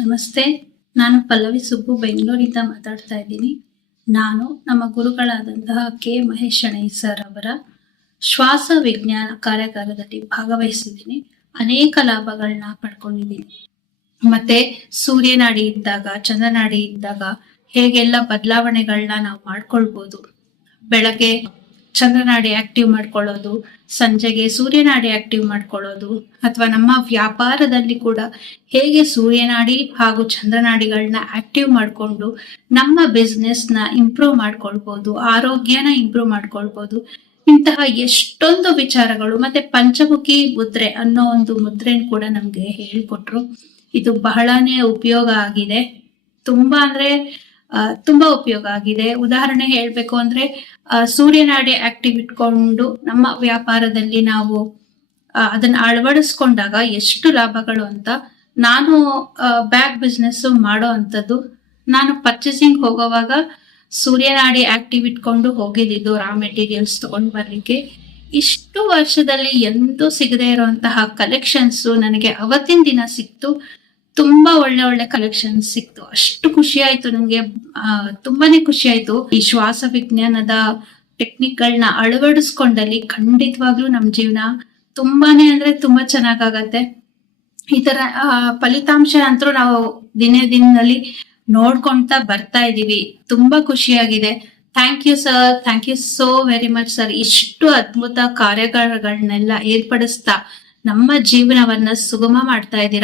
ನಮಸ್ತೆ, ನಾನು ಪಲ್ಲವಿ ಸುಬ್ಬು, ಬೆಂಗಳೂರಿಂದ ಮಾತಾಡ್ತಾ ಇದ್ದೀನಿ. ನಾನು ನಮ್ಮ ಗುರುಗಳಾದಂತಹ ಕೆ. ಮಹೇಶ್ ಶಣೈ ಸರ್ ಅವರ ಶ್ವಾಸ ವಿಜ್ಞಾನ ಕಾರ್ಯಾಗಾರದಲ್ಲಿ ಭಾಗವಹಿಸಿದ್ದೀನಿ. ಅನೇಕ ಲಾಭಗಳನ್ನ ಪಡ್ಕೊಂಡಿದ್ದೀನಿ. ಮತ್ತೆ ಸೂರ್ಯನಾಡಿ ಇದ್ದಾಗ, ಚಂದ್ರನಾಡಿ ಇದ್ದಾಗ ಹೇಗೆಲ್ಲ ಬದಲಾವಣೆಗಳನ್ನ ನಾವು ಮಾಡ್ಕೊಳ್ಬೋದು, ಬೆಳಗ್ಗೆ ಚಂದ್ರನಾಡಿ ಆಕ್ಟಿವ್ ಮಾಡ್ಕೊಳ್ಳೋದು, ಸಂಜೆಗೆ ಸೂರ್ಯನಾಡಿ ಆಕ್ಟಿವ್ ಮಾಡ್ಕೊಳ್ಳೋದು, ಅಥವಾ ನಮ್ಮ ವ್ಯಾಪಾರದಲ್ಲಿ ಕೂಡ ಹೇಗೆ ಸೂರ್ಯನಾಡಿ ಹಾಗೂ ಚಂದ್ರನಾಡಿಗಳನ್ನ ಆಕ್ಟಿವ್ ಮಾಡಿಕೊಂಡು ನಮ್ಮ ಬಿಸ್ನೆಸ್ನ ಇಂಪ್ರೂವ್ ಮಾಡ್ಕೊಳ್ಬೋದು, ಆರೋಗ್ಯನ ಇಂಪ್ರೂವ್ ಮಾಡ್ಕೊಳ್ಬೋದು, ಇಂತಹ ಎಷ್ಟೊಂದು ವಿಚಾರಗಳು ಮತ್ತೆ ಪಂಚಮುಖಿ ಮುದ್ರೆ ಅನ್ನೋ ಒಂದು ಮುದ್ರೆನ್ ಕೂಡ ನಮ್ಗೆ ಹೇಳಿಕೊಟ್ರು. ಇದು ಬಹಳನೇ ಉಪಯೋಗ ಆಗಿದೆ. ತುಂಬಾ ಅಂದ್ರೆ ತುಂಬಾ ಉಪಯೋಗ ಆಗಿದೆ. ಉದಾಹರಣೆ ಹೇಳ್ಬೇಕು ಅಂದ್ರೆ ಸೂರ್ಯನಾಡಿ ಆಕ್ಟಿವ್ ಇಟ್ಕೊಂಡು ನಮ್ಮ ವ್ಯಾಪಾರದಲ್ಲಿ ನಾವು ಅದನ್ನ ಅಳವಡಿಸ್ಕೊಂಡಾಗ ಎಷ್ಟು ಲಾಭಗಳು ಅಂತ ನಾನು ಬ್ಯಾಗ್ ಬಿಸ್ನೆಸ್ ಮಾಡೋ ಅಂಥದ್ದು ನಾನು ಪರ್ಚೇಸಿಂಗ್ ಹೋಗೋವಾಗ ಸೂರ್ಯನಾಡಿ ಆಕ್ಟಿವ್ ಇಟ್ಕೊಂಡು ಹೋಗಿದ್ದು ರಾ ಮೆಟೀರಿಯಲ್ಸ್ ತಗೊಂಡ್ ಬರ್ಲಿಕ್ಕೆ. ಇಷ್ಟು ವರ್ಷದಲ್ಲಿ ಎಂದೂ ಸಿಗದೆ ಇರುವಂತಹ ಕಲೆಕ್ಷನ್ಸ್ ನನಗೆ ಅವತ್ತಿನ ದಿನ ಸಿಕ್ತು. ತುಂಬಾ ಒಳ್ಳೆ ಒಳ್ಳೆ ಕಲೆಕ್ಷನ್ ಸಿಕ್ತು. ಅಷ್ಟು ಖುಷಿ ಆಯ್ತು ನನಗೆ ತುಂಬಾನೇ ಖುಷಿ ಆಯ್ತು. ಈ ಶ್ವಾಸ ವಿಜ್ಞಾನದ ಟೆಕ್ನಿಕ್ ಗಳನ್ನ ಅಳವಡಿಸ್ಕೊಂಡಲ್ಲಿ ಖಂಡಿತವಾಗ್ಲೂ ನಮ್ ಜೀವನ ತುಂಬಾನೇ ಅಂದ್ರೆ ತುಂಬಾ ಚೆನ್ನಾಗಾಗತ್ತೆ. ಈ ತರ ಫಲಿತಾಂಶ ಅಂತೂ ನಾವು ದಿನೇ ದಿನದಲ್ಲಿ ನೋಡ್ಕೊಂತ ಬರ್ತಾ ಇದೀವಿ. ತುಂಬಾ ಖುಷಿಯಾಗಿದೆ. Thank you sir thank you so very much sir ಇಷ್ಟು ಅದ್ಭುತ ಕಾರ್ಯಗಳನ್ನೆಲ್ಲ ಏರ್ಪಡಿಸ್ತಾ ನಮ್ಮ ಜೀವನವನ್ನ ಸುಗಮ ಮಾಡ್ತಾ ಇದ್ದೀರಾ.